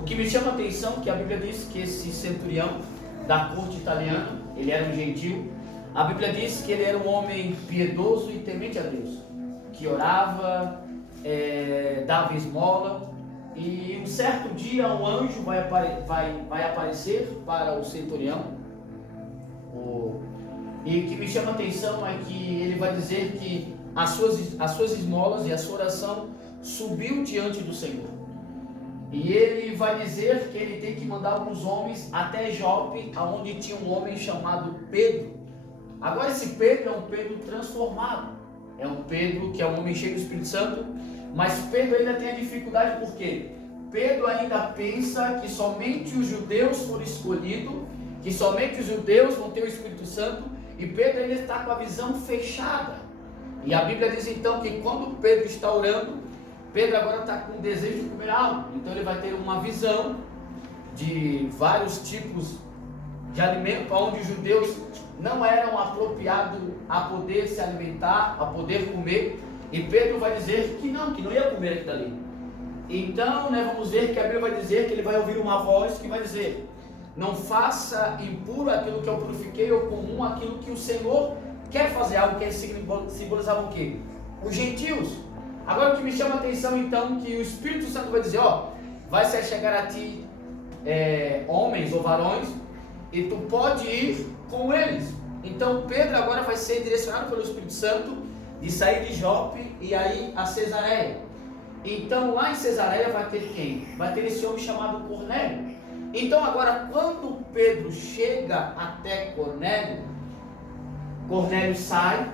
O que me chama a atenção é que a Bíblia diz que esse centurião da corte italiana, ele era um gentil. A Bíblia diz que ele era um homem piedoso e temente a Deus, que orava, dava esmola. E um certo dia um anjo vai aparecer para o centurião. E o que me chama a atenção é que ele vai dizer que as suas esmolas e a sua oração subiu diante do Senhor. E ele vai dizer que ele tem que mandar alguns homens até Jope, onde tinha um homem chamado Pedro. Agora esse Pedro é um Pedro transformado. É um Pedro que é um homem cheio do Espírito Santo. Mas Pedro ainda tem a dificuldade, porque Pedro ainda pensa que somente os judeus foram escolhidos, que somente os judeus vão ter o Espírito Santo. E Pedro ainda está com a visão fechada. E a Bíblia diz então que quando Pedro está orando, Pedro agora está com o desejo de comer algo. Então ele vai ter uma visão de vários tipos de alimento, onde os judeus não eram apropriados a poder se alimentar, a poder comer. E Pedro vai dizer que não ia comer aquilo ali. Então vamos ver que a Bíblia vai dizer que ele vai ouvir uma voz que vai dizer: não faça impuro aquilo que eu purifiquei, ou comum aquilo que o Senhor quer fazer. Algo que simbolizava o quê? Os gentios. Agora o que me chama a atenção então, que o Espírito Santo vai dizer: vai se chegar a ti homens ou varões, e tu pode ir com eles. Então Pedro agora vai ser direcionado pelo Espírito Santo de sair de Jope e aí a Cesareia. Então lá em Cesareia vai ter quem? Vai ter esse homem chamado Cornélio. Então agora quando Pedro chega até Cornélio, Cornélio sai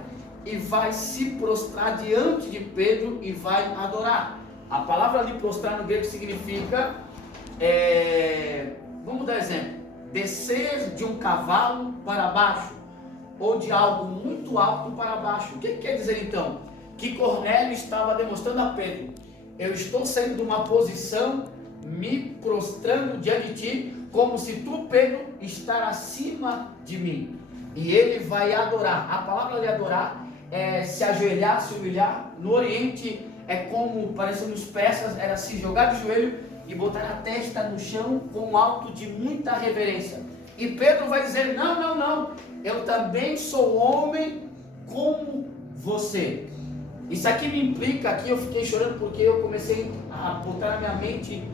e vai se prostrar diante de Pedro e vai adorar. A palavra ali prostrar no grego significa, vamos dar exemplo, descer de um cavalo para baixo, ou de algo muito alto para baixo. O que quer dizer então? Que Cornélio estava demonstrando a Pedro: eu estou saindo de uma posição, me prostrando diante de ti, como se tu, Pedro, estar acima de mim. E ele vai adorar. A palavra de adorar é se ajoelhar, se humilhar. No Oriente é como, parecendo os persas, era se jogar de joelho e botar a testa no chão com um alto de muita reverência. E Pedro vai dizer: não, eu também sou homem como você. Isso aqui me implica, aqui eu fiquei chorando porque eu comecei a botar na minha mente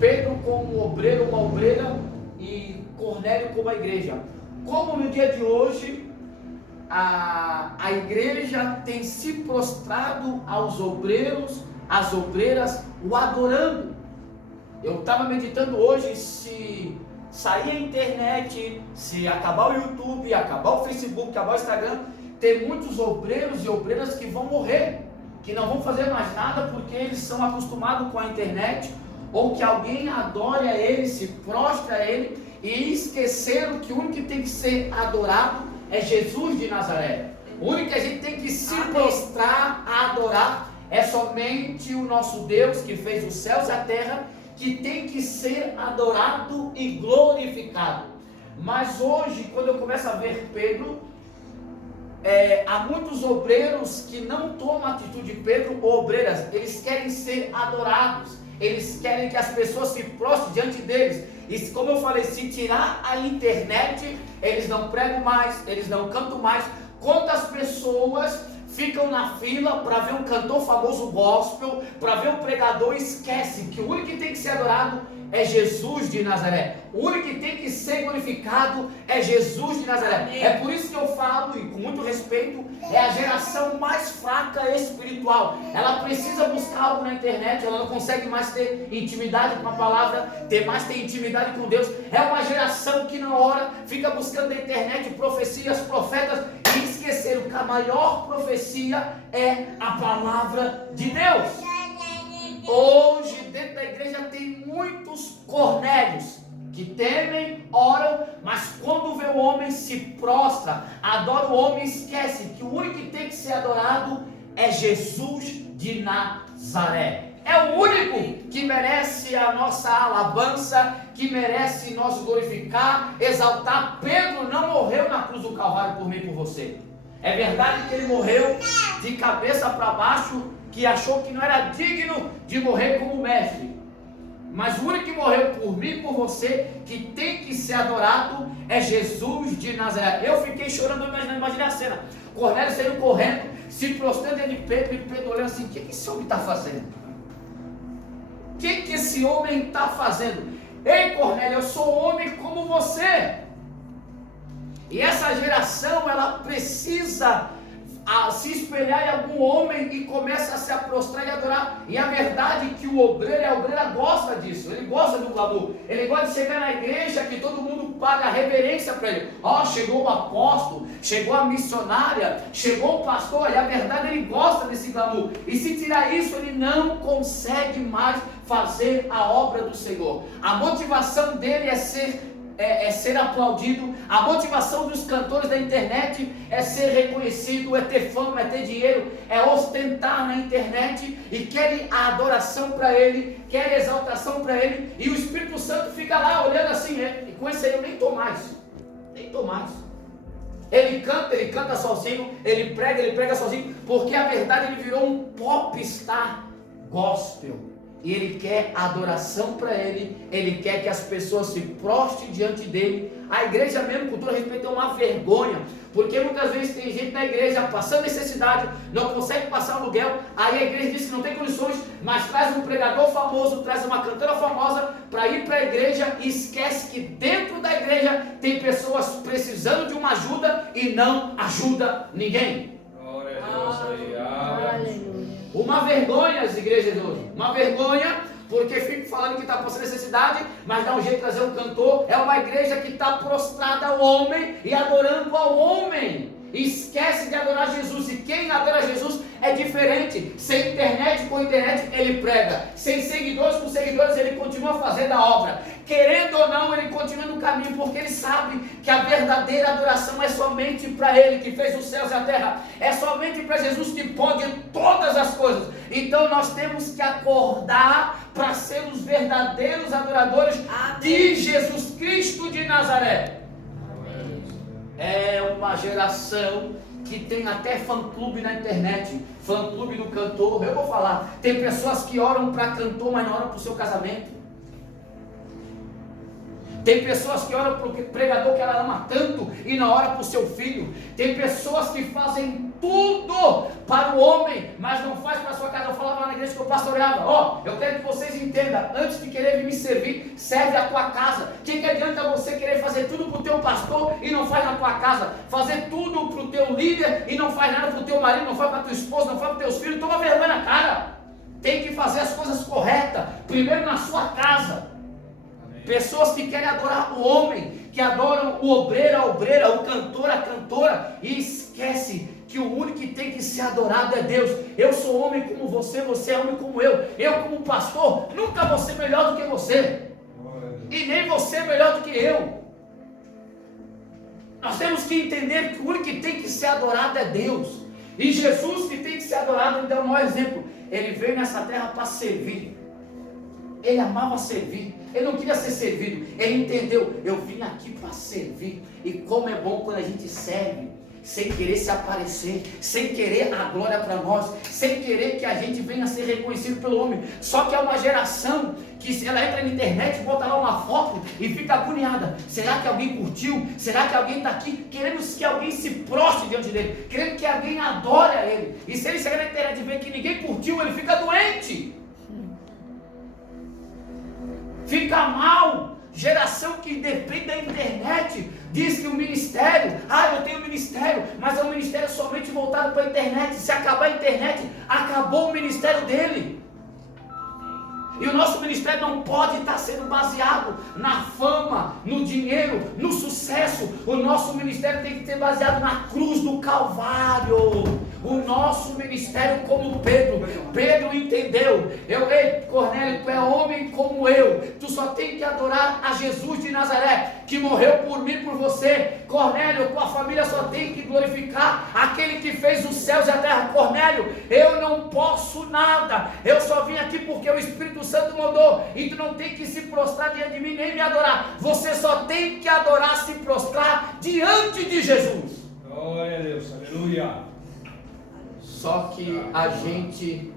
Pedro como obreiro, uma obreira, e Cornélio como a igreja. Como no dia de hoje a igreja tem se prostrado aos obreiros, às obreiras, o adorando. Eu estava meditando hoje, se sair a internet, se acabar o YouTube, acabar o Facebook, acabar o Instagram, tem muitos obreiros e obreiras que vão morrer, que não vão fazer mais nada porque eles são acostumados com a internet, ou que alguém adore a ele, se prostre a ele, e esqueceram que o único que tem que ser adorado é Jesus de Nazaré. O único que a gente tem que se prostrar a adorar é somente o nosso Deus, que fez os céus e a terra, que tem que ser adorado e glorificado. Mas hoje, quando eu começo a ver Pedro, há muitos obreiros que não tomam a atitude de Pedro, ou obreiras, eles querem ser adorados, eles querem que as pessoas se prostrem diante deles. E como eu falei, se tirar a internet, eles não pregam mais, eles não cantam mais. Quantas pessoas ficam na fila para ver um cantor famoso gospel, para ver um pregador, e esquecem que o único que tem que ser adorado é Jesus de Nazaré. O único que tem que ser glorificado é Jesus de Nazaré. É por isso que eu falo, e com muito respeito, é a geração mais fraca espiritual. Ela precisa buscar algo na internet, ela não consegue mais ter intimidade com a palavra, ter intimidade com Deus. É uma geração que na hora fica buscando na internet profecias, profetas, e esqueceram que a maior profecia é a palavra de Deus. Hoje dentro da igreja tem muitos Cornélios que temem, oram, mas quando vê o homem se prostra, adora o homem, esquece que o único que tem que ser adorado é Jesus de Nazaré. É o único que merece a nossa alabança, que merece nós glorificar, exaltar. Pedro não morreu na cruz do Calvário por mim e por você. É verdade que ele morreu de cabeça para baixo, que achou que não era digno de morrer como mestre. Mas o único que morreu por mim e por você, que tem que ser adorado, é Jesus de Nazaré. Eu fiquei chorando, imaginei a cena. Cornélio saiu correndo, se prostrando diante de Pedro, e Pedro olhando assim: o que esse homem está fazendo? O que esse homem está fazendo? Ei, Cornélio, eu sou homem como você. E essa geração, ela precisa se espelhar em algum homem e começa a se prostrar e adorar. E a verdade é que o obreiro e a obreira gosta disso. Ele gosta do glamour. Ele gosta de chegar na igreja que todo mundo paga reverência para ele. Ó, chegou o apóstolo, chegou a missionária, chegou o pastor. E a verdade, ele gosta desse glamour. E se tirar isso, ele não consegue mais fazer a obra do Senhor. A motivação dele é ser aplaudido. A motivação dos cantores da internet é ser reconhecido, é ter fama, é ter dinheiro, é ostentar na internet, e querem a adoração para ele, querem a exaltação para ele, e o Espírito Santo fica lá olhando assim, e com esse aí eu nem estou mais. Ele canta sozinho, ele prega sozinho, porque a verdade, ele virou um popstar gospel. E ele quer adoração para ele quer que as pessoas se prostrem diante dele. A igreja mesmo, com todo respeito, é uma vergonha, porque muitas vezes tem gente na igreja passando necessidade, não consegue passar aluguel, aí a igreja diz que não tem condições, mas traz um pregador famoso, traz uma cantora famosa para ir para a igreja, e esquece que dentro da igreja tem pessoas precisando de uma ajuda e não ajuda ninguém. Glória a Deus aí. Aleluia. Uma vergonha as igrejas hoje, uma vergonha, porque fico falando que está passando necessidade, mas dá um jeito de trazer um cantor. É uma igreja que está prostrada ao homem e adorando ao homem, esquece de adorar Jesus. E quem adora Jesus é diferente. Sem internet, com internet ele prega, sem seguidores, com seguidores ele continua fazendo a obra, querendo ou não ele continua no caminho, porque ele sabe que a verdadeira adoração é somente para ele que fez os céus e a terra, é somente para Jesus que pode todas as coisas. Então nós temos que acordar para ser os verdadeiros adoradores de Jesus Cristo de Nazaré. É uma geração que tem até fã-clube na internet, fã-clube do cantor. Eu vou falar, tem pessoas que oram para cantor, mas não oram para o seu casamento. Tem pessoas que oram para o pregador que ela ama tanto e não ora para o seu filho. Tem pessoas que fazem tudo para o homem, mas não faz para a sua casa. Eu falava lá na igreja que eu pastoreava: eu quero que vocês entendam, antes de querer me servir, serve a tua casa. Que adianta você querer fazer tudo para o teu pastor e não faz na tua casa? Fazer tudo para o teu líder e não faz nada para o teu marido, não faz para a tua esposa, não faz para os teus filhos. Toma vergonha na cara. Tem que fazer as coisas corretas, primeiro na sua casa. Pessoas que querem adorar o homem, que adoram o obreiro, a obreira, o cantor, a cantora, e esquece que o único que tem que ser adorado é Deus. Eu sou homem como você, você é homem como eu como pastor, nunca vou ser melhor do que você, e nem você é melhor do que eu. Nós temos que entender que o único que tem que ser adorado é Deus, e Jesus que tem que ser adorado. Ele dá o maior exemplo, ele veio nessa terra para servir. Ele amava servir, ele não queria ser servido, ele entendeu: eu vim aqui para servir. E como é bom quando a gente serve, sem querer se aparecer, sem querer a glória para nós, sem querer que a gente venha ser reconhecido pelo homem. Só que é uma geração que ela entra na internet, bota lá uma foto e fica agoniada. Será que alguém curtiu? Será que alguém está aqui? Querendo que alguém se prostre diante dele, querendo que alguém adore a ele. E se ele chegar na internet e ver que ninguém curtiu, ele fica doente, fica mal. Geração que depende da internet, diz que o ministério, eu tenho ministério, mas é um ministério somente voltado para a internet. Se acabar a internet, acabou o ministério dele. E o nosso ministério não pode estar sendo baseado na fama, no dinheiro, no sucesso. O nosso ministério tem que ser baseado na cruz do Calvário. O nosso ministério, como Pedro entendeu: ei, Cornélio, tu é homem como eu, tu só tem que adorar a Jesus de Nazaré, que morreu por mim e por você. Cornélio, tua família só tem que glorificar aquele que fez os céus e a terra. Cornélio, eu não posso nada, eu só vim aqui porque o Espírito Santo mandou, e tu não tem que se prostrar diante de mim nem me adorar. Você só tem que adorar, se prostrar diante de Jesus. Glória a Deus, aleluia. Só que a gente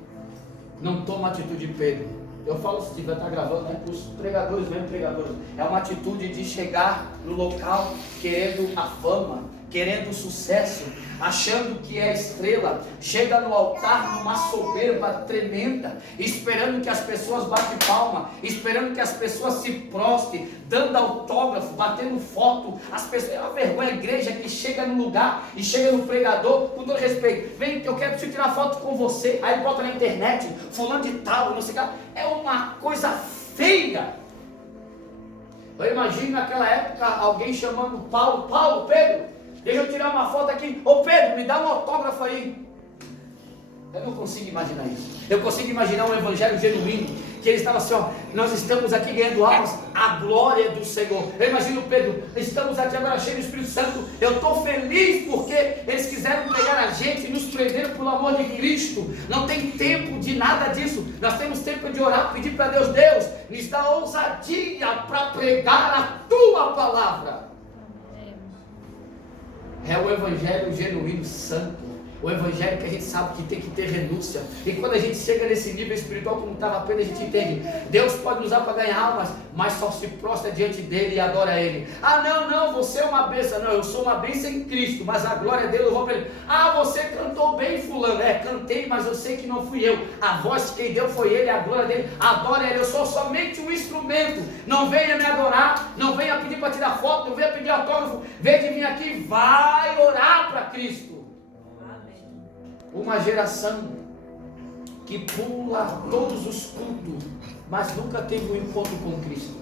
não toma a atitude de Pedro. Eu falo, se tiver, tá gravando, né? Para os pregadores, mesmo pregadores. É uma atitude de chegar no local querendo a fama, querendo o sucesso, achando que é estrela. Chega no altar numa soberba tremenda, esperando que as pessoas batem palma, esperando que as pessoas se prostem, dando autógrafo, batendo foto. As pessoas, é uma vergonha a igreja que chega no lugar e chega no pregador, com todo respeito, vem que eu quero tirar foto com você, aí bota na internet, fulano de tal, não sei o que. É uma coisa feia. Eu imagino naquela época alguém chamando Paulo, Pedro, deixa eu tirar uma foto aqui. Ô Pedro, me dá um autógrafo aí. Eu não consigo imaginar isso. Eu consigo imaginar um evangelho genuíno, que ele estava assim, ó, nós estamos aqui ganhando almas, a glória do Senhor. Eu imagino Pedro, estamos aqui agora cheios do Espírito Santo, eu estou feliz porque eles quiseram pregar a gente, nos prenderam pelo amor de Cristo. Não tem tempo de nada disso, nós temos tempo de orar, pedir para Deus, nos dá ousadia para pregar a tua palavra. É o evangelho genuíno, santo. O evangelho que a gente sabe que tem que ter renúncia. E quando a gente chega nesse nível espiritual, como estava apenas, a gente entende. Deus pode nos usar para ganhar almas, mas só se prostra diante dele e adora ele. Ah, não, você é uma bênção. Não, eu sou uma bênção em Cristo, mas a glória dele eu vou para ele. Ah, você cantou bem, fulano. Cantei, mas eu sei que não fui eu. A voz quem deu foi ele, a glória dele. Adora ele, eu sou somente um instrumento. Não venha me adorar, não venha pedir para tirar foto, não venha pedir autógrafo. Venha de vir aqui, vai orar para Cristo. Uma geração que pula todos os cultos, mas nunca teve um encontro com Cristo.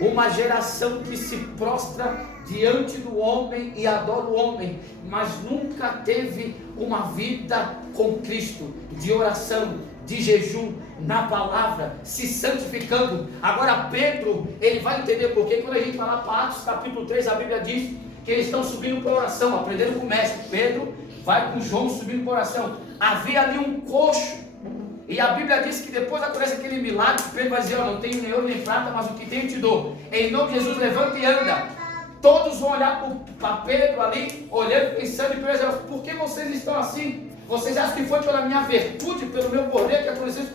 Uma geração que se prostra diante do homem e adora o homem, mas nunca teve uma vida com Cristo, de oração, de jejum, na palavra, se santificando. Agora Pedro, ele vai entender porque quando a gente vai lá para Atos capítulo 3, a Bíblia diz que eles estão subindo para a oração, aprendendo com o mestre. Pedro vai com João subindo para a oração. Havia ali um coxo, e a Bíblia diz que depois acontece aquele milagre, Pedro vai dizer, não tenho nem ouro nem prata, mas o que tenho te dou. Em nome de Jesus, levanta e anda. Todos vão olhar para Pedro ali, olhando, pensando e pensando, por que vocês estão assim? Vocês acham que foi pela minha virtude, pelo meu poder que aconteceu isso?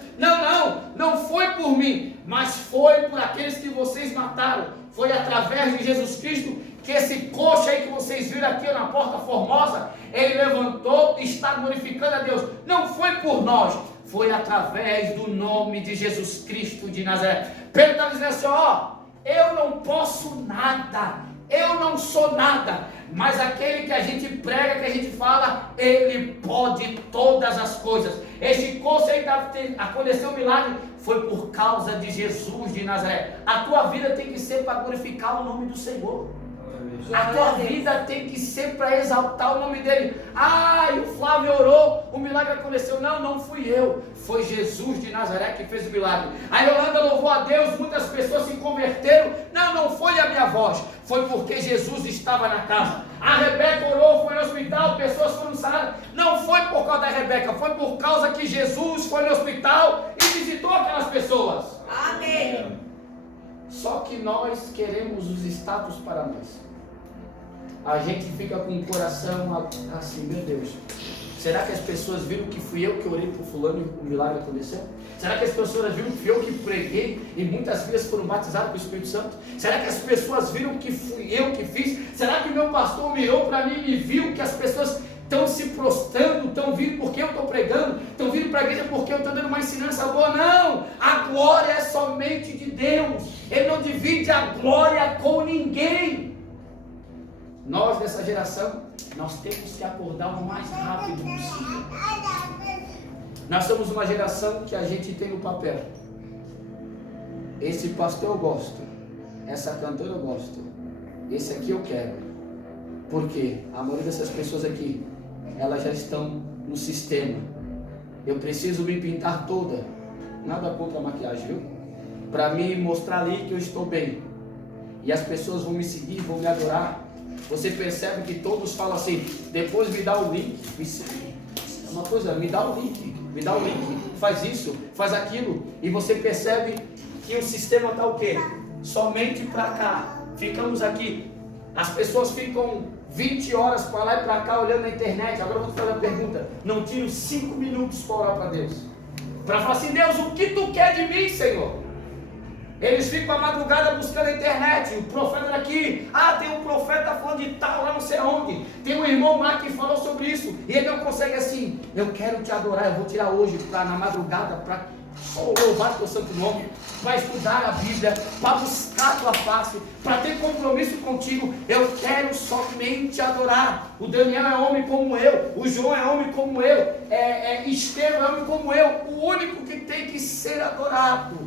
Não foi por mim, mas foi por aqueles que vocês mataram. Foi através de Jesus Cristo que esse coxo aí que vocês viram aqui na Porta Formosa, ele levantou e está glorificando a Deus. Não foi por nós, foi através do nome de Jesus Cristo de Nazaré. Pedro está dizendo assim, ó, eu não posso nada, eu não sou nada, mas aquele que a gente prega, que a gente fala, ele pode todas as coisas. Este coxo aí aconteceu um milagre, foi por causa de Jesus de Nazaré. A tua vida tem que ser para glorificar o nome do Senhor. A tua vida tem que ser para exaltar o nome dele. E o Flávio orou, o milagre aconteceu. Não fui eu, foi Jesus de Nazaré que fez o milagre. A Yolanda louvou a Deus, muitas pessoas se converteram. Não foi a minha voz, foi porque Jesus estava na casa. A Rebeca orou, foi no hospital, pessoas foram sanadas. Não foi por causa da Rebeca, foi por causa que Jesus foi no hospital e visitou aquelas pessoas. Amém. Só que nós queremos os status para nós. A gente fica com o coração assim, meu Deus, será que as pessoas viram que fui eu que orei por fulano e o milagre aconteceu? Será que as pessoas viram que fui eu que preguei e muitas vidas foram batizadas com o Espírito Santo? Será que as pessoas viram que fui eu que fiz? Será que o meu pastor mirou para mim e viu que as pessoas estão se prostrando, estão vindo porque eu estou pregando, estão vindo para a igreja porque eu estou dando uma ensinança boa? Não! A glória é somente de Deus, Ele não divide a glória com ninguém. Nós dessa geração, nós temos que acordar o mais rápido possível. Nós somos uma geração que a gente tem no papel. Esse pastor eu gosto, essa cantora eu gosto, esse aqui eu quero. Por quê? A maioria dessas pessoas aqui, elas já estão no sistema. Eu preciso me pintar toda, nada contra a maquiagem, viu? Para me mostrar ali que eu estou bem. E as pessoas vão me seguir, vão me adorar. Você percebe que todos falam assim, depois me dá o link, uma coisa, me dá o link, faz isso, faz aquilo, e você percebe que o sistema está o quê? Somente para cá, ficamos aqui, as pessoas ficam 20 horas para lá e para cá olhando na internet. Agora eu vou te fazer uma pergunta, não tiro 5 minutos para orar para Deus? para falar assim: Deus, o que tu quer de mim, Senhor? Eles ficam a madrugada buscando a internet, o profeta daqui, tem um profeta falando de tal, lá não sei aonde, tem um irmão lá que falou sobre isso, e ele não consegue assim: eu quero te adorar, eu vou tirar hoje, na madrugada, para louvar teu santo nome, para estudar a Bíblia, para buscar a tua face, para ter compromisso contigo. Eu quero somente adorar. O Daniel é homem como eu, o João é homem como eu, Estevão é homem como eu. O único que tem que ser adorado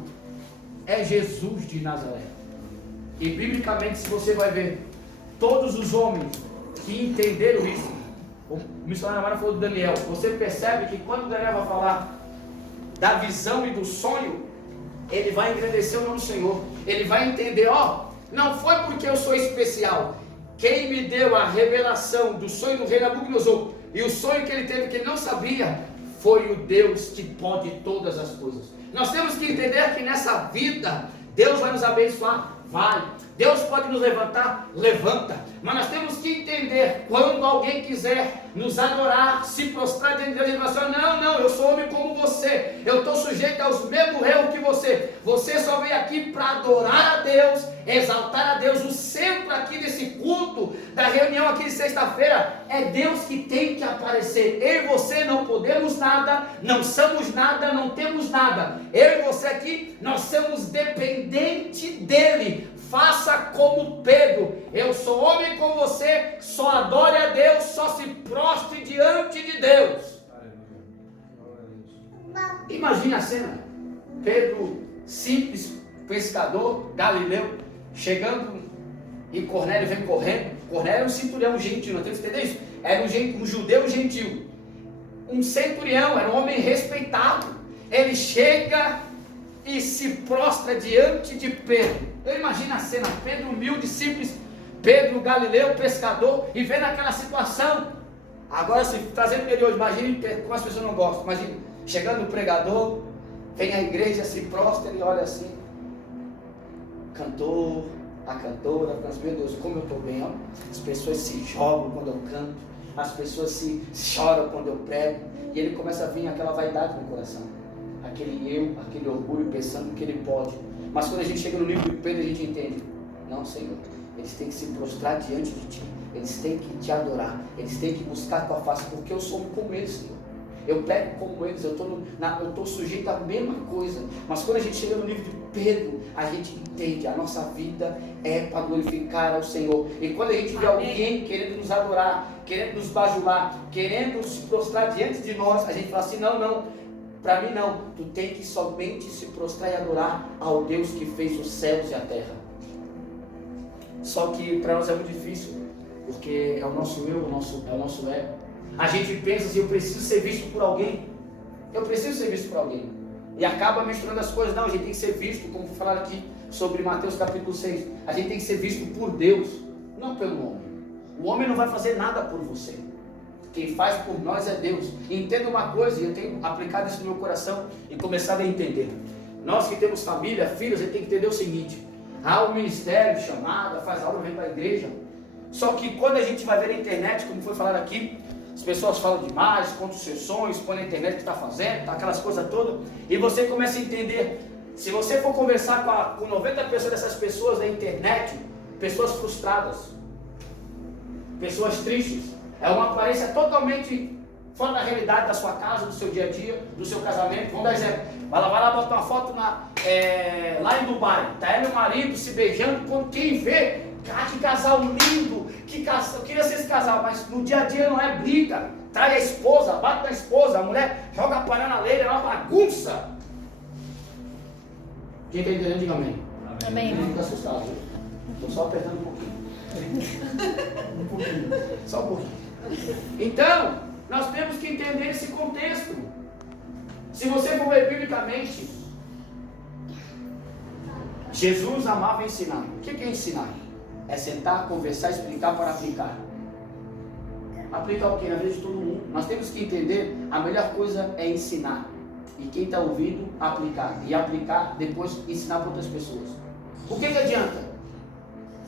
é Jesus de Nazaré. E biblicamente, se você vai ver, todos os homens que entenderam isso, o missionário Amaro falou do Daniel, você percebe que quando Daniel vai falar da visão e do sonho, ele vai engrandecer o nome do Senhor. Ele vai entender: não foi porque eu sou especial. Quem me deu a revelação do sonho do rei Nabucodonosor e o sonho que ele teve que ele não sabia, foi o Deus que pode todas as coisas. Nós temos que entender que nessa vida Deus vai nos abençoar, vai. Deus pode nos levantar, levanta. Mas nós temos que entender, quando alguém quiser nos adorar, se prostrar diante de Deus, ele vai falar: não, eu sou homem como você, eu estou sujeito aos mesmos erros que você. Você só veio aqui para adorar a Deus, exaltar a Deus. O centro aqui desse culto, da reunião aqui de sexta-feira, é Deus que tem que aparecer. Eu e você não podemos nada, não somos nada, não temos nada. Eu e você aqui, nós somos dependentes dele. Faça como Pedro: eu sou homem como você, só adore a Deus, só se prostre diante de Deus. Imagine a cena: Pedro, simples pescador, galileu, chegando, e Cornélio vem correndo. Cornélio é um centurião gentil, não tem que entender isso? Era um judeu gentil, um centurião, era um homem respeitado. Ele chega e se prostra diante de Pedro. Eu imagino a cena: Pedro humilde, simples, Pedro Galileu, pescador, e vendo aquela situação. Agora, se trazendo ele hoje, imagine como as pessoas não gostam. Imagine chegando o pregador, vem à igreja, se prostra e olha assim, cantor, a cantora, meu Deus, como eu estou bem, ó. As pessoas se jogam quando eu canto, as pessoas se choram quando eu prego, e ele começa a vir aquela vaidade no coração, aquele eu, aquele orgulho, pensando que ele pode. Mas quando a gente chega no livro de Pedro, a gente entende: não, Senhor, eles têm que se prostrar diante de ti, eles têm que te adorar, eles têm que buscar a tua face, porque eu sou como eles, Senhor. Eu prego como eles, eu estou sujeito à mesma coisa. Mas quando a gente chega no livro de Pedro, a gente entende: a nossa vida é para glorificar ao Senhor. E quando a gente vê alguém querendo nos adorar, querendo nos bajular, querendo se prostrar diante de nós, a gente fala assim: não, para mim não, tu tem que somente se prostrar e adorar ao Deus que fez os céus e a terra. Só que para nós é muito difícil, porque é o nosso eu, é o nosso ego. A gente pensa assim: eu preciso ser visto por alguém, eu preciso ser visto por alguém, e acaba misturando as coisas. Não, a gente tem que ser visto, como foi falado aqui sobre Mateus capítulo 6, a gente tem que ser visto por Deus, não pelo homem. O homem não vai fazer nada por você, quem faz por nós é Deus. E entenda uma coisa, e eu tenho aplicado isso no meu coração e começado a entender: nós que temos família, filhos, a gente tem que entender o seguinte: há um ministério, chamada, faz a obra, vem para a igreja. Só que quando a gente vai ver na internet, como foi falado aqui, as pessoas falam demais, contam seus sonhos, põe na internet o que está fazendo, aquelas coisas todas, e você começa a entender. Se você for conversar com 90% dessas pessoas da internet, pessoas frustradas, pessoas tristes, é uma aparência totalmente fora da realidade da sua casa, do seu dia a dia, do seu casamento. Vamos dar exemplo: vai lá, bota uma foto lá em Dubai, tá ela e o marido se beijando, quando quem vê, que casal lindo, que casal, eu queria ser esse casal, mas no dia a dia não é briga, trai a esposa, bate na esposa, a mulher joga a panela na leira, é uma bagunça. Quem está entendendo, diga amém. Amém. Não fica assustado, estou só apertando um pouquinho. Só um pouquinho. Então, nós temos que entender esse contexto. Se você for ver biblicamente, Jesus amava ensinar. O que é ensinar? É sentar, conversar, explicar para aplicar. Aplicar o que? Na vida de todo mundo. Nós temos que entender: a melhor coisa é ensinar. E quem está ouvindo, aplicar. E aplicar, depois ensinar para outras pessoas. O que adianta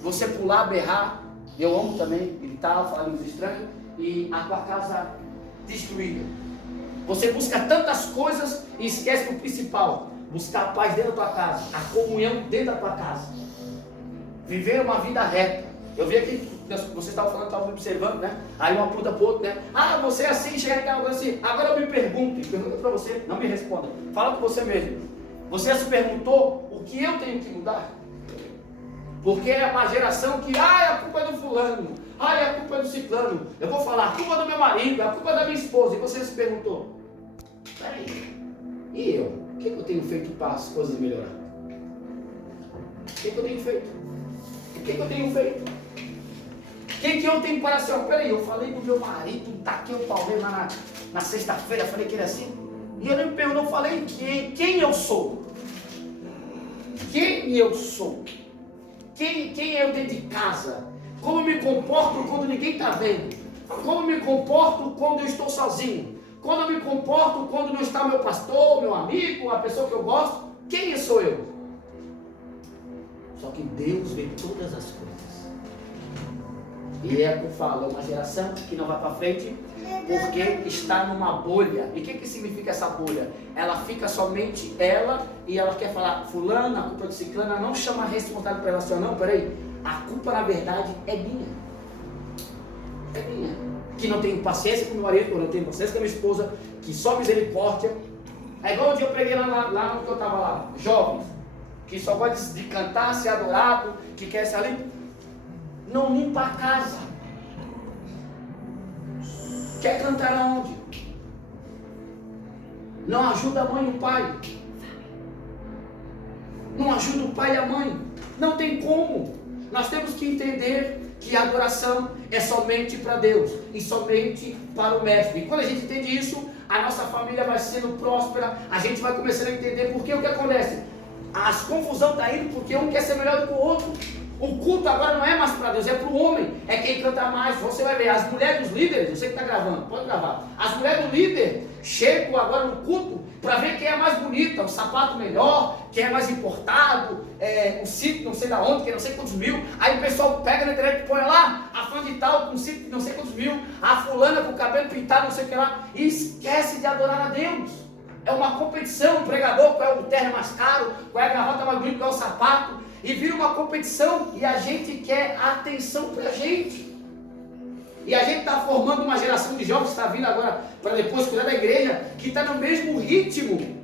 você pular, berrar, eu amo também, gritar, falar línguas estranhas, e a tua casa destruída? Você busca tantas coisas e esquece do principal. Buscar a paz dentro da tua casa, a comunhão dentro da tua casa. Viver uma vida reta. Eu vi aqui, você estava falando, estava observando, né? Aí um aponta para o outro, né? Ah, você é assim, chega em casa assim. Agora eu me pergunto para você, não me responda. Fala com você mesmo. Você se perguntou o que eu tenho que mudar? Porque é uma geração que, a culpa é do fulano, a culpa é do ciclano. Eu vou falar, a culpa é do meu marido, a culpa é da minha esposa. E você se perguntou, peraí, e eu? O que eu tenho feito para as coisas melhorar? O que eu tenho feito? O que eu tenho feito? O que eu tenho para ser? Peraí, eu falei do meu marido, taquei o Palmeiras na sexta-feira, falei que ele é assim. E eu nem me pergunto, eu falei quem eu sou? Quem eu sou? Quem é eu dentro de casa? Como eu me comporto quando ninguém está vendo? Como eu me comporto quando eu estou sozinho? Como eu me comporto quando não está meu pastor, meu amigo, a pessoa que eu gosto? Quem sou eu? Só que Deus vê todas as coisas. E é o que fala, uma geração que não vai para frente porque está numa bolha. E o que significa essa bolha? Ela fica somente ela e ela quer falar, fulana, a culpa é de ciclana, não chama a responsabilidade para ela assim, não, peraí, a culpa na verdade é minha. É minha. Que não tenho paciência com meu marido, ou não tenho paciência com a minha esposa, que só misericórdia. É igual o dia eu preguei lá onde eu estava lá, jovens, que só gosta de cantar, ser adorado, que quer ser ali, não limpa a casa. Quer cantar aonde? Não ajuda a mãe e o pai. Não ajuda o pai e a mãe. Não tem como. Nós temos que entender que a adoração é somente para Deus e somente para o Mestre. E quando a gente entende isso, a nossa família vai sendo próspera, a gente vai começando a entender porque o que acontece? As confusão está indo porque um quer ser melhor do que o outro. O culto agora não é mais para Deus, é para o homem, é quem canta mais. Você vai ver, as mulheres dos líderes, você que está gravando, pode gravar. As mulheres do líder chegam agora no culto para ver quem é mais bonita, o sapato melhor, quem é mais importado, o cinto não sei da onde, que não sei quantos mil. Aí o pessoal pega na internet e põe lá, a fã de tal com cinto não sei quantos mil, a fulana com o cabelo pintado não sei o que lá, e esquece de adorar a Deus. É uma competição, o pregador, qual é o terno mais caro, qual é a gravata mais bonita, qual é o sapato. E vira uma competição e a gente quer atenção pra gente. E a gente está formando uma geração de jovens que está vindo agora para depois cuidar da igreja, que está no mesmo ritmo,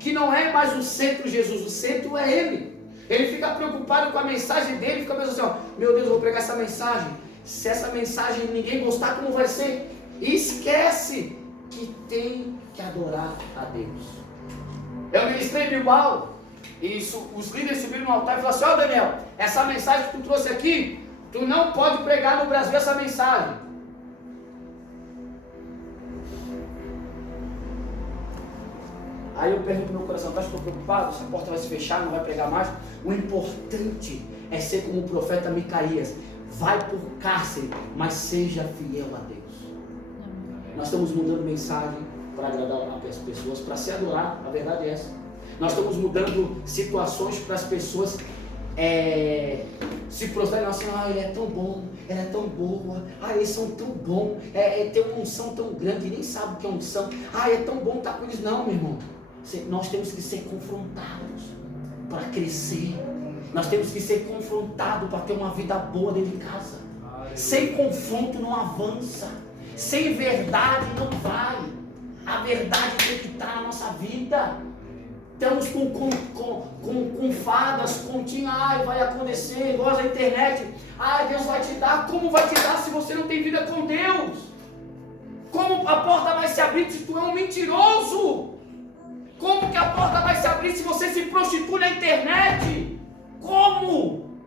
que não é mais o centro Jesus, o centro é Ele. Ele fica preocupado com a mensagem dele, fica pensando assim, ó, meu Deus, eu vou pregar essa mensagem. Se essa mensagem ninguém gostar, como vai ser? Esquece que tem que adorar a Deus. Eu ministrei em Bilbao. Isso, os líderes subiram no altar e falaram assim, ó Daniel, essa mensagem que tu trouxe aqui, tu não pode pregar no Brasil essa mensagem. Aí eu pergunto no meu coração, tá, estou preocupado, essa porta vai se fechar, não vai pregar mais? O importante é ser como o profeta Micaías, vai por cárcere, mas seja fiel a Deus. Nós estamos mudando mensagem para agradar as pessoas, para se adorar, a verdade é essa. Nós estamos mudando situações para as pessoas se prostrarem assim, ele é tão bom, ela é tão boa, eles são tão bons, tem uma unção tão grande, nem sabe o que é unção, é tão bom estar com eles. Não, meu irmão, nós temos que ser confrontados para crescer, nós temos que ser confrontados para ter uma vida boa dentro de casa. Sem confronto não avança, sem verdade não vai, a verdade tem que estar na nossa vida. Estamos com fadas, continhas, vai acontecer, igual a internet. Deus vai te dar. Como vai te dar se você não tem vida com Deus? Como a porta vai se abrir se tu é um mentiroso? Como que a porta vai se abrir se você se prostitui na internet? Como?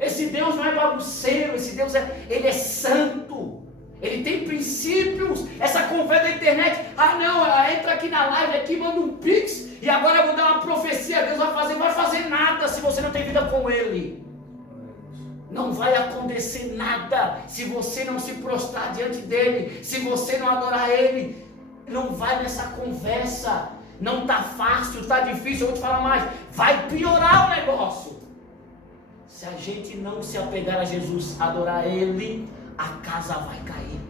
Esse Deus não é bagunceiro, esse Deus ele é santo. Ele tem princípios. Essa conversa da internet, ela entra aqui na live, aqui manda um pix, e agora eu vou dar uma profecia, Deus vai fazer nada se você não tem vida com Ele. Não vai acontecer nada se você não se prostrar diante dEle, se você não adorar Ele. Não vai nessa conversa, não está fácil, está difícil, eu vou te falar mais, vai piorar o negócio. Se a gente não se apegar a Jesus, adorar Ele, a casa vai cair.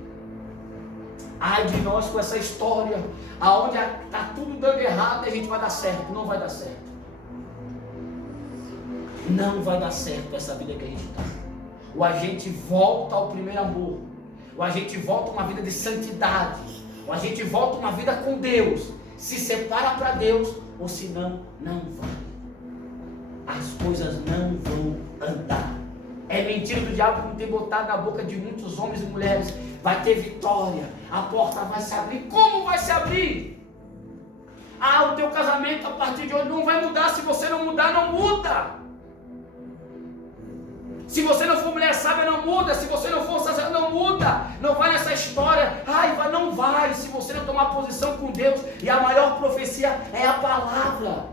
Ai de nós com essa história, aonde está tudo dando errado e a gente vai dar certo. Não vai dar certo. Não vai dar certo essa vida que a gente está. Ou a gente volta ao primeiro amor, ou a gente volta a uma vida de santidade, ou a gente volta a uma vida com Deus, se separa para Deus, ou senão, não vai. As coisas não vão andar. É mentira do diabo que tem botado na boca de muitos homens e mulheres. Vai ter vitória, a porta vai se abrir. Como vai se abrir? Ah, o teu casamento a partir de hoje não vai mudar. Se você não mudar, não muda. Se você não for mulher sábia, não muda. Se você não for sacerdote, não muda. Não vai nessa história. Ai, não vai. Se você não tomar posição com Deus. E a maior profecia é a palavra.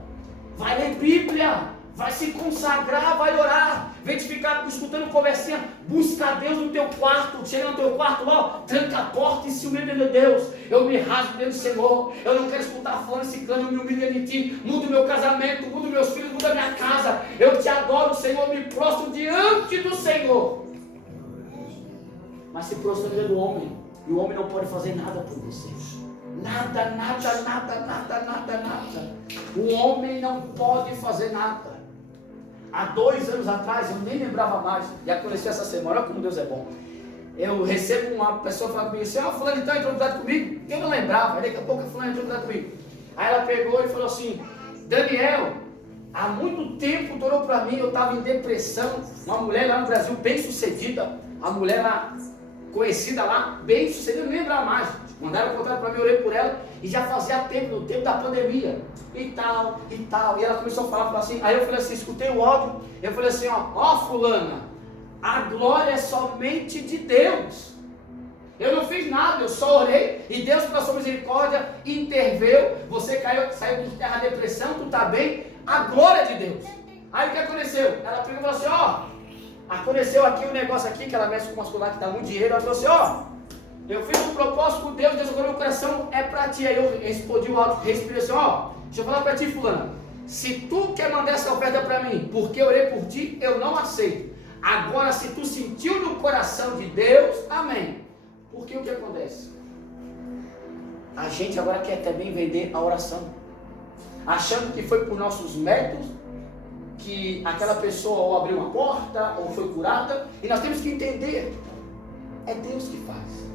Vai ler Bíblia. Vai se consagrar, vai orar. Vem te ficar escutando conversinha. Busca Deus no teu quarto. Chega no teu quarto lá, tranca a porta e se humilha de Deus. Eu me rasgo dentro do Senhor. Eu não quero escutar falando esse cano, eu me humilho de ti. Muda o meu casamento, muda meus filhos, muda a minha casa. Eu te adoro, Senhor, me prostro diante do Senhor. Mas se prostra diante do homem. E o homem não pode fazer nada por você. Nada. O homem não pode fazer nada. Há 2 anos atrás, eu nem lembrava mais, e aconteceu essa semana, olha como Deus é bom. Eu recebo uma pessoa falando comigo assim, fulano então entrou em contato comigo, eu não lembrava, aí daqui a pouco a fulano entrou em contato comigo. Aí ela pegou e falou assim, Daniel, há muito tempo orou para mim, eu estava em depressão, uma mulher lá no Brasil bem sucedida, a mulher lá, conhecida lá, bem sucedida, eu não lembrava mais. Mandaram o contrato para mim, eu orei por ela, e já fazia tempo, no tempo da pandemia, e tal, e ela começou a falar assim, aí eu falei assim, escutei o áudio, eu falei assim, ó fulana, a glória é somente de Deus, eu não fiz nada, eu só orei, e Deus pela sua misericórdia interveio, você saiu de terra depressão, tu está bem, a glória é de Deus. Aí o que aconteceu? Ela pegou e falou assim, aconteceu aqui um negócio aqui, que ela mexe com o masculino que dá muito dinheiro, ela falou assim, eu fiz um propósito com Deus, agora meu coração é para ti. Aí eu respondi o alto, respirei assim, deixa eu falar para ti, fulano. Se tu quer mandar essa oferta para mim, porque eu orei por ti, eu não aceito. Agora, se tu sentiu no coração de Deus, amém. Porque o que acontece? A gente agora quer também vender a oração. Achando que foi por nossos méritos, que aquela pessoa ou abriu uma porta, ou foi curada. E nós temos que entender, é Deus que faz.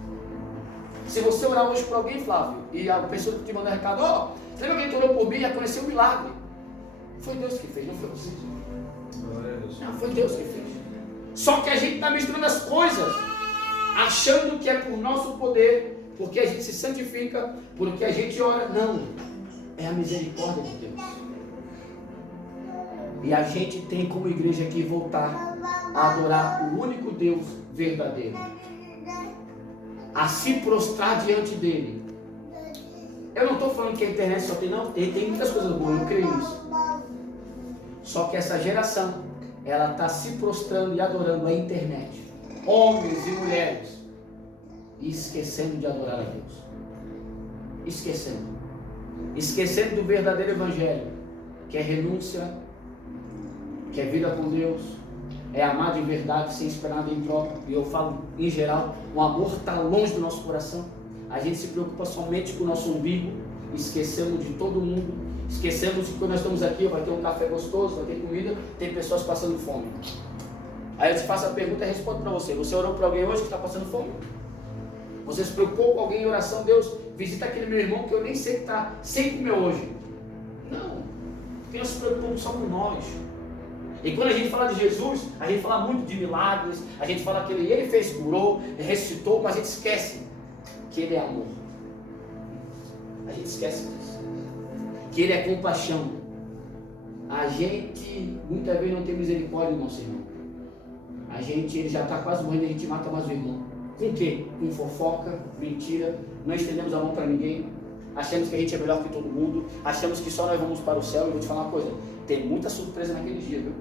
Se você orar hoje por alguém, Flávio, e a pessoa que te mandou um recado, você lembra que ele orou por mim e aconteceu um milagre? Foi Deus que fez, não foi você. Não, foi Deus que fez. Só que a gente está misturando as coisas, achando que é por nosso poder, porque a gente se santifica, porque a gente ora. Não, é a misericórdia de Deus. E a gente tem como igreja aqui voltar a adorar o único Deus verdadeiro. A se prostrar diante dele. Eu não estou falando que a internet só tem, não, tem muitas coisas boas, eu creio nisso. Só que essa geração, ela está se prostrando e adorando a internet, homens e mulheres, e esquecendo de adorar a Deus. Esquecendo do verdadeiro evangelho, que é renúncia, que é vida com Deus, é amar de verdade sem esperar nada em troca. E eu falo em geral, o amor está longe do nosso coração. A gente se preocupa somente com o nosso umbigo, esquecemos de todo mundo, esquecemos que quando nós estamos aqui vai ter um café gostoso, vai ter comida, tem pessoas passando fome. Aí eu te faço a pergunta e respondo para você. Você orou para alguém hoje que está passando fome? Você se preocupou com alguém em oração? Deus, visita aquele meu irmão que eu nem sei que está sem comer hoje. Não, porque nós se preocupamos só com nós. E quando a gente fala de Jesus, a gente fala muito de milagres, a gente fala que ele fez, curou, ressuscitou, mas a gente esquece que ele é amor. A gente esquece disso. Que ele é compaixão. A gente muitas vezes não tem misericórdia do nosso irmão. Ele já está quase morrendo, a gente mata mais o irmão. Com o quê? Com fofoca, mentira, não estendemos a mão para ninguém, achamos que a gente é melhor que todo mundo, achamos que só nós vamos para o céu. E eu vou te falar uma coisa, tem muita surpresa naquele dia, viu?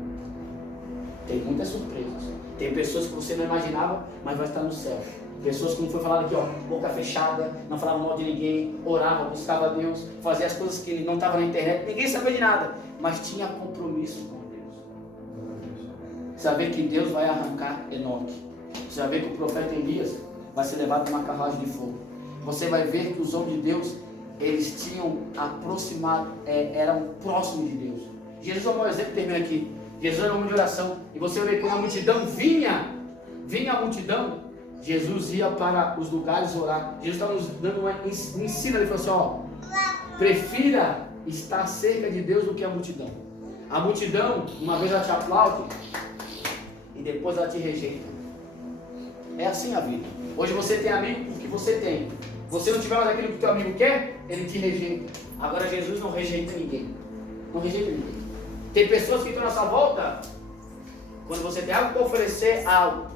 Tem muitas surpresas. Tem pessoas que você não imaginava, mas vai estar no céu. Pessoas como foi falado aqui, boca fechada, não falava mal de ninguém, orava, buscava Deus, fazia as coisas que não estavam na internet, ninguém sabia de nada, mas tinha compromisso com Deus. Você vai ver que Deus vai arrancar Enoque. Você vai ver que o profeta Elias vai ser levado numa carruagem de fogo. você vai ver que os homens de Deus, eles tinham aproximado, eram próximos de Deus. Jesus é um bom exemplo, termina aqui. Jesus era um homem de oração. E você vê que quando a multidão vinha a multidão, Jesus ia para os lugares orar. Jesus estava nos dando um ensino. Ele falou assim, ó, prefira estar cerca de Deus do que a multidão. A multidão, uma vez ela te aplaude e depois ela te rejeita. É assim a vida. Hoje você tem amigo porque você tem. Você não tiver mais aquilo que o teu amigo quer, ele te rejeita. Agora Jesus não rejeita ninguém. Não rejeita ninguém. Tem pessoas que estão na sua volta, quando você tem algo para oferecer, algo.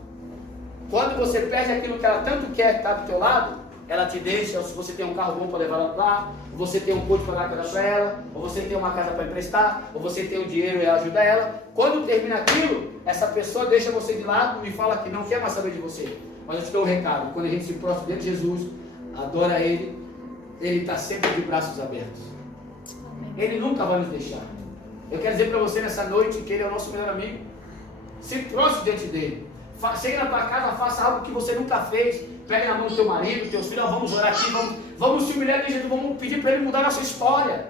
Quando você perde aquilo que ela tanto quer que está do teu lado, ela te deixa. Se você tem um carro bom para levar ela lá, ou você tem um coach para dar para ela, ou você tem uma casa para emprestar, ou você tem o dinheiro e ajuda ela. Quando termina aquilo, essa pessoa deixa você de lado e fala que não quer mais saber de você. Mas eu te dou um recado: quando a gente se prostra diante de Jesus, adora Ele, Ele está sempre de braços abertos. Ele nunca vai nos deixar. Eu quero dizer para você nessa noite que Ele é o nosso melhor amigo. Se prostre diante dEle. Chega na tua casa, faça algo que você nunca fez. Pegue na mão do teu marido, dos teus filhos, vamos orar aqui, vamos se humilhar de Jesus, vamos pedir para Ele mudar a nossa história.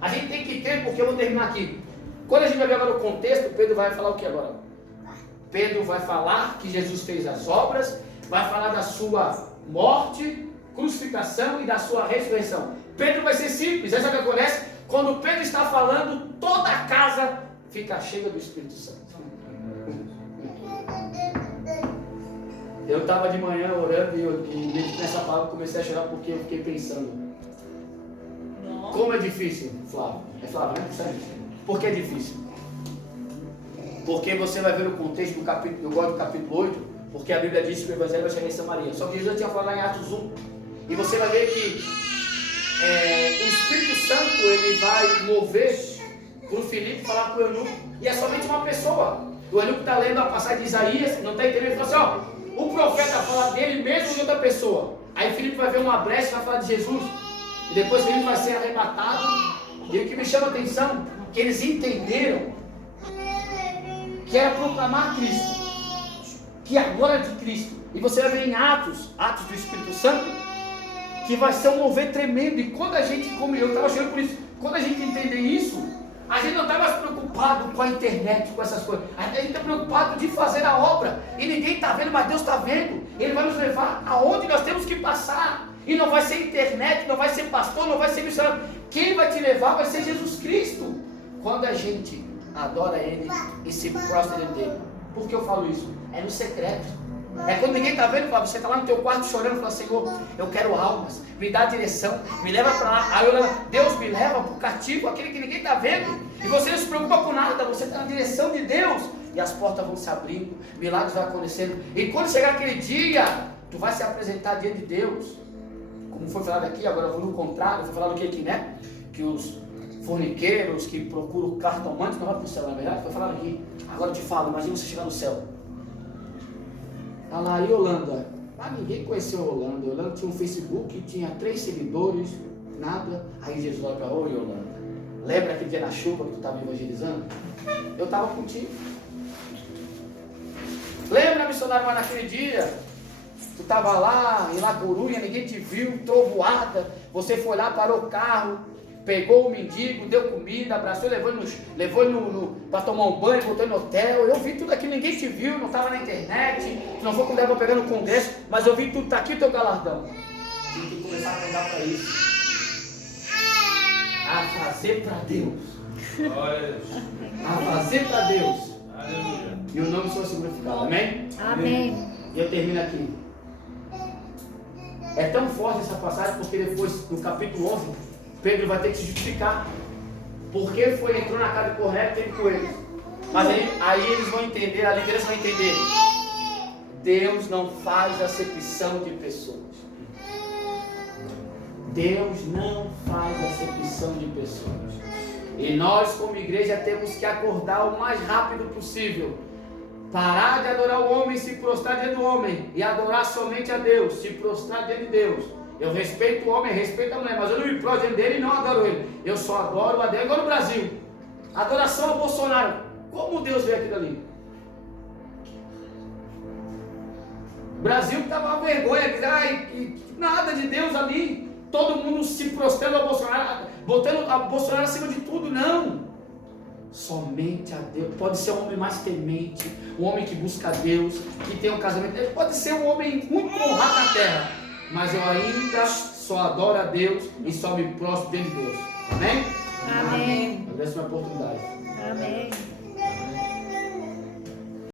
A gente tem que ter, porque eu vou terminar aqui. Quando a gente vai ver agora o contexto, Pedro vai falar o que agora? Pedro vai falar que Jesus fez as obras, vai falar da sua morte, crucificação e da sua ressurreição. Pedro vai ser simples. Aí sabe o que acontece? Quando Pedro está falando, toda a casa fica cheia do Espírito Santo. Eu estava de manhã orando e nessa palavra comecei a chorar porque eu fiquei pensando. Como é difícil, Flávio. É Flávio, né? Sério? Por que é difícil? Porque você vai ver o contexto do capítulo, eu gosto do capítulo 8, porque a Bíblia diz que o Evangelho vai chegar em São Maria. Só que Jesus já tinha falado lá em Atos 1. E você vai ver que o Espírito Santo, ele vai mover para o Filipe falar com o eunuco. E é somente uma pessoa. O eunuco está lendo a passagem de Isaías, não está entendendo, ele fala assim, ó, o profeta fala dele mesmo de outra pessoa. Aí Filipe vai ver uma brecha e vai falar de Jesus. E depois Filipe vai ser arrebatado. E o que me chama a atenção, que eles entenderam que era proclamar Cristo, que a glória de Cristo. E você vai ver em Atos do Espírito Santo, que vai ser um mover tremendo. E quando a gente, como eu estava chorando por isso, quando a gente entender isso, a gente não está mais preocupado com a internet, com essas coisas. A gente está preocupado de fazer a obra. E ninguém está vendo, mas Deus está vendo. Ele vai nos levar aonde nós temos que passar. E não vai ser internet, não vai ser pastor, não vai ser missionário. Quem vai te levar vai ser Jesus Cristo. Quando a gente adora Ele e se prostra diante dele. Por que eu falo isso? É no secreto. É quando ninguém está vendo, você está lá no teu quarto chorando e fala, Senhor, eu quero almas, me dá a direção, me leva para lá. Aí Deus me leva para o cativo, aquele que ninguém está vendo. E você não se preocupa com nada, você está na direção de Deus. E as portas vão se abrindo, milagres vão acontecendo. E quando chegar aquele dia, tu vai se apresentar diante de Deus. Como foi falado aqui, agora eu vou no contrário, foi falado o que aqui, né? Que os forniqueiros que procuram cartomante não vão para o céu, não é verdade? Foi falado aqui. Agora eu te falo, imagina você chegar no céu. Está lá em Holanda. Ah, ninguém conheceu Holanda. Holanda tinha um Facebook, tinha 3 seguidores, nada. Aí Jesus olha para oi, Holanda. Lembra aquele dia na chuva que tu estava evangelizando? Eu estava contigo. Lembra, missionário, mas naquele dia? Tu estava lá, em La Coruña, ninguém te viu, trovoada. Você foi lá, parou o carro, pegou o mendigo, deu comida, abraçou, levou ele para tomar um banho, botou ele no hotel. Eu vi tudo aquilo, ninguém te viu, não estava na internet, não foi quando estava pegando o congresso, mas eu vi tudo, está aqui o teu galardão. A gente tem que começar a andar para isso. A fazer para Deus. A fazer para Deus. Aleluia. E o nome seja glorificado. Amém? Amém. E eu termino aqui. É tão forte essa passagem porque depois, no capítulo 11, Pedro vai ter que se justificar. Porque entrou na casa de Cornélio e teve com eles. Mas aí eles vão entender, a liderança vai entender. Deus não faz acepção de pessoas. Deus não faz acepção de pessoas. E nós, como igreja, temos que acordar o mais rápido possível. Parar de adorar o homem e se prostrar diante do homem. E adorar somente a Deus, se prostrar diante de Deus. Eu respeito o homem, respeito a mulher, mas eu não me prostro diante dele e não adoro ele. Eu só adoro a Deus. Igual no Brasil. Adoração ao Bolsonaro. Como Deus vê aquilo ali? O Brasil estava uma vergonha. Nada de Deus ali. Todo mundo se prostrando a Bolsonaro, botando a Bolsonaro acima de tudo, não. Somente a Deus. Pode ser um homem mais temente, um homem que busca a Deus, que tem um casamento. Ele pode ser um homem muito honrado na terra, mas eu ainda só adoro a Deus e só me prostro diante de Deus. Amém? Amém. Agradeço a minha oportunidade. Amém.